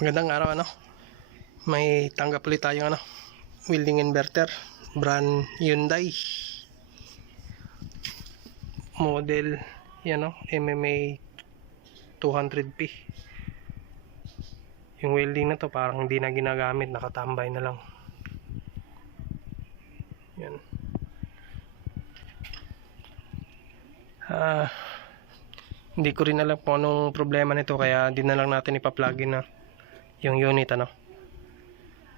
Magandang araw May tanggap ulit tayong welding inverter brand Hyundai model MMA 200P. Yung welding na to parang hindi na ginagamit, nakatambay na lang. Yan. Hindi ko rin alam kung anong problema nito, kaya di na lang natin ipa-plug-in yung unit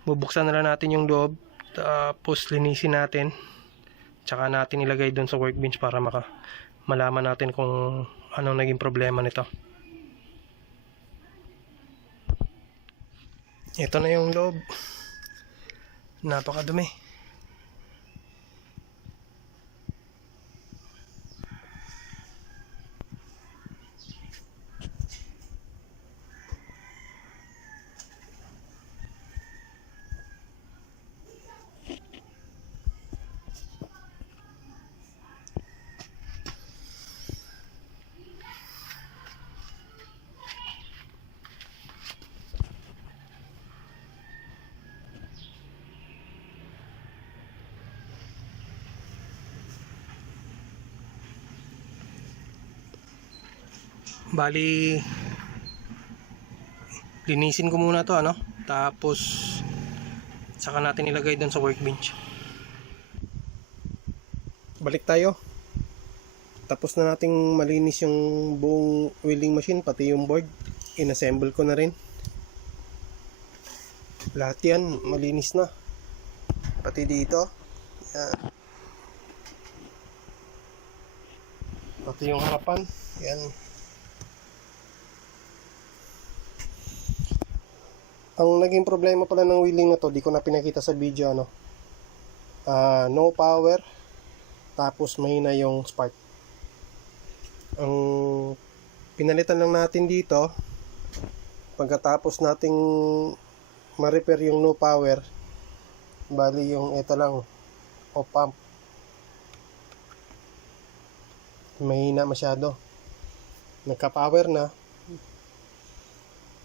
bubuksan na lang natin yung loob, tapos linisin natin, tsaka natin ilagay doon sa workbench para malaman natin kung anong naging problema nito. Ito na yung loob, napakadumi. Bali, linisin ko muna to tapos saka natin ilagay doon sa workbench. Balik tayo. Tapos na nating malinis yung buong welding machine, pati yung board inassemble ko na rin. Lahat yan malinis na, pati dito. Yan. Pati yung harapan. Yan. Ang naging problema pala ng welding na to, di ko na pinakita sa video no power, tapos mahina yung spark. Ang pinalitan lang natin dito, pagkatapos nating ma-repair yung no power, bali yung ito lang, o pump, mahina masyado. Nagka-power na,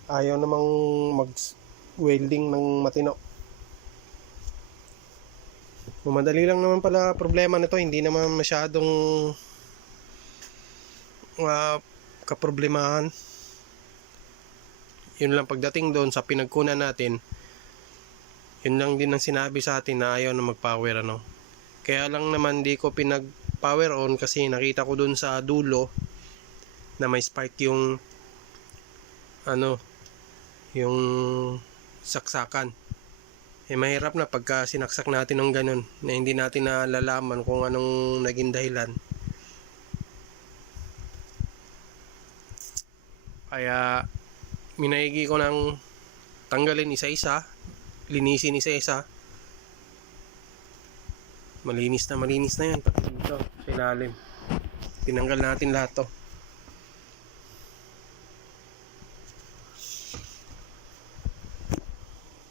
ayaw namang mag-welding ng matino. Madali lang naman pala problema nito, hindi naman masyadong kaproblemahan. Yun lang, pagdating doon sa pinagkunan natin, yun lang din ang sinabi sa atin na ayaw na mag-power Kaya lang naman di ko pinag-power on kasi nakita ko doon sa dulo na may spark yung yung saksakan. Mahirap na pagka sinaksak natin ng ganun na hindi natin nalalaman kung anong naging dahilan. Kaya minaigi ko nang tanggalin isa-isa, linisin isa-isa. Malinis na yan, pati dito sa ilalim. Tinanggal natin lahat to.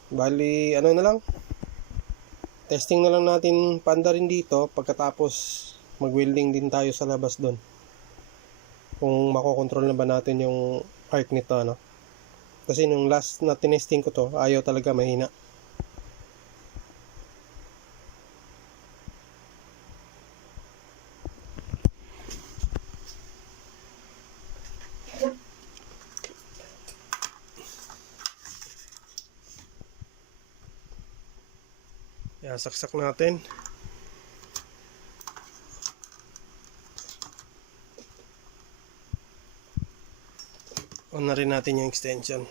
Bali, na lang, testing na lang natin panda rin dito, pagkatapos mag-welding din tayo sa labas doon, kung makokontrol na ba natin yung arc nito kasi nung last na tinesting ko to, ayaw talaga, mahina. Saksak natin. On na rin natin yung extension.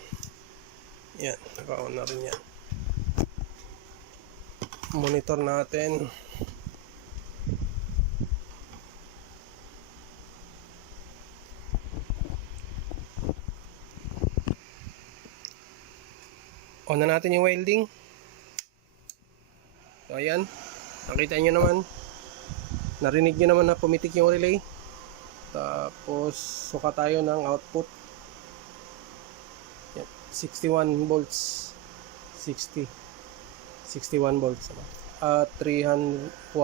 Yan, naka-on na rin yan. Monitor natin. On na natin yung welding. So ayan, nakita nyo naman, narinig nyo naman na pumitik yung relay. Tapos suka tayo ng output. Yan, 61 volts, 61 volts at 133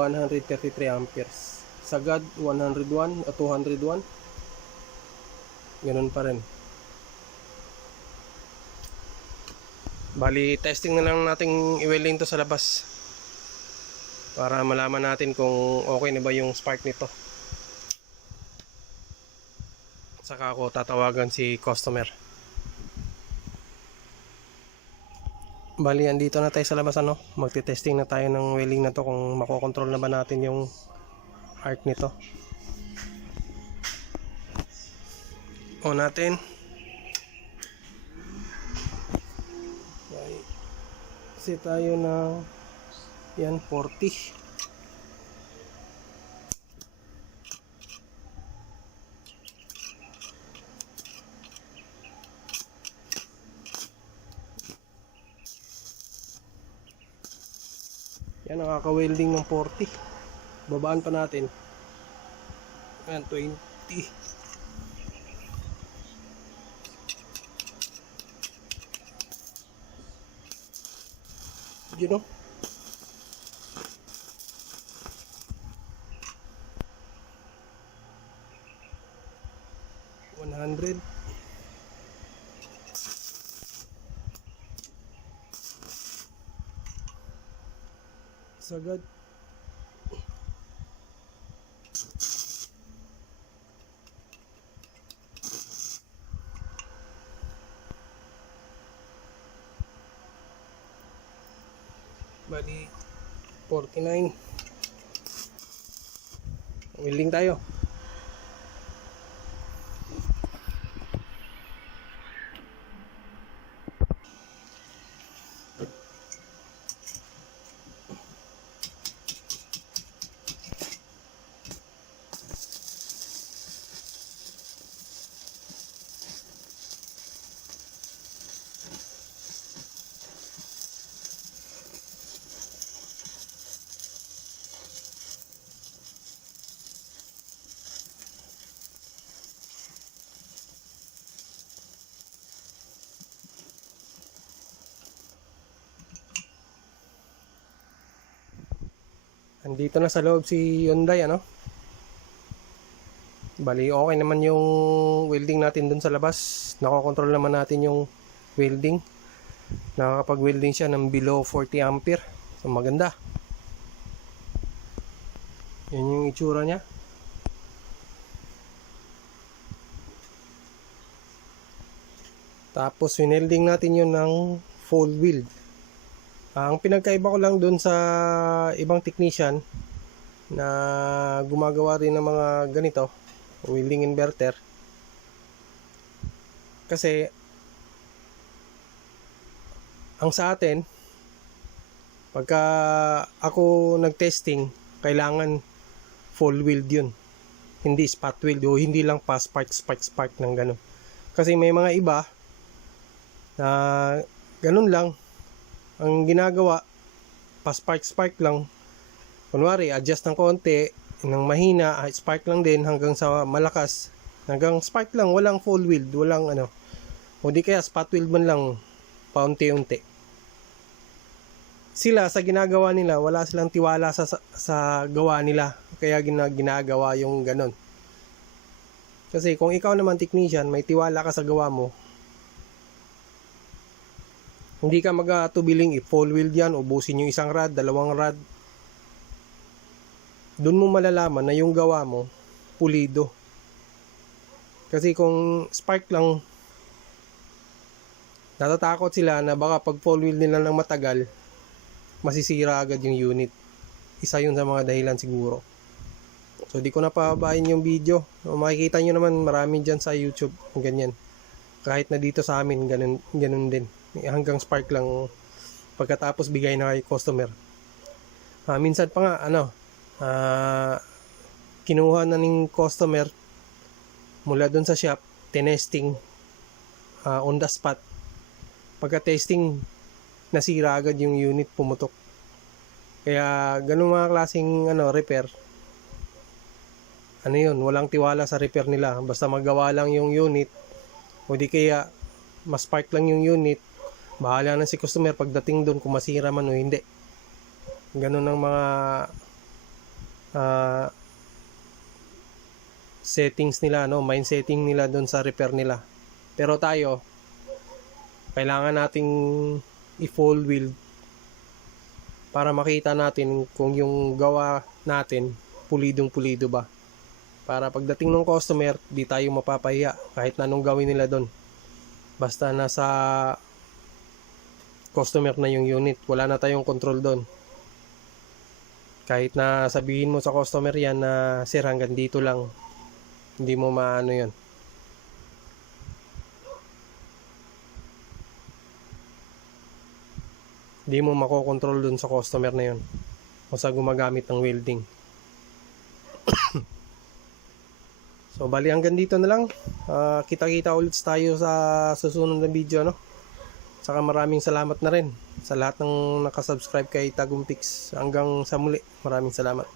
amperes. Sagad 101 at 201, ganun pa rin. Bali, testing na lang nating i-welding to sa labas para malaman natin kung okay na ba yung spark nito. Saka ako tatawagan si customer. Bali, andito na tayo sa labas, ano. Magte-testing na tayo ng welding na to kung makokontrol na ba natin yung arc nito. On natin. Kasi tayo na yan 40. Yan, nakaka-welding ng 40. Babaan pa natin. Yan, 20. You know? $100. Sagad. Bali 49. Welding tayo. Andito na sa loob si Hyundai, ano? Bali, okay naman yung welding natin dun sa labas. Nakokontrol naman natin yung welding. Nakakapag-welding siya ng below 40 ampere. So, maganda. Yan yung itsura niya. Tapos, winelding natin yun ng full weld. Ang pinagkaiba ko lang dun sa ibang technician na gumagawa rin ng mga ganito, welding inverter, kasi ang sa atin, pagka ako nag-testing, kailangan full weld yun, hindi spot weld o hindi lang pa spark ng ganun. Kasi may mga iba na ganun lang ang ginagawa, pa-spark lang. Kunwari, adjust ng konti, ng mahina, spark lang din hanggang sa malakas. Hanggang spark lang, walang full weld, walang ano. O di kaya spot weld man lang, paunti-unti. Sila, sa ginagawa nila, wala silang tiwala sa gawa nila. Kaya ginagawa yung ganun. Kasi kung ikaw naman technician, may tiwala ka sa gawa mo, hindi ka magatubiling i-full weld yan, ubusin yung isang rod, dalawang rod. Doon mo malalaman na yung gawa mo, pulido. Kasi kung spark lang, natatakot sila na baka pag full weld nila ng matagal, masisira agad yung unit. Isa yun sa mga dahilan siguro. So di ko na pababain yung video. Makikita nyo naman marami dyan sa YouTube, ganyan. Kahit na dito sa amin, ganun din. Hanggang spark lang pagkatapos bigay na kay customer. Minsan pa nga kinuha na ng customer mula dun sa shop, tinesting on the spot. Pagka testing, nasira agad yung unit, pumutok. Kaya ganung mga klaseng repair, yun, walang tiwala sa repair nila. Basta magawa lang yung unit, o di kaya mas spark lang yung unit, bahala na si customer pagdating doon kung masira man o hindi. Ganun ang mga settings nila, mind setting nila doon sa repair nila. Pero tayo, kailangan nating i-full weld para makita natin kung yung gawa natin pulidong pulido ba, para pagdating ng customer di tayo mapapahiya kahit na anong gawin nila doon, basta nasa customer na yung unit, wala na tayong control doon. Kahit na sabihin mo sa customer yan na sir hanggang dito lang, hindi mo maano yun. Hindi mo makokontrol dun sa customer na yun o sa gumagamit ng welding. So bali hanggang dito na lang. Kita-kita ulit tayo sa susunod na video, no? Saka maraming salamat na rin sa lahat ng nakasubscribe kay Tagumpix. Hanggang sa muli, maraming salamat.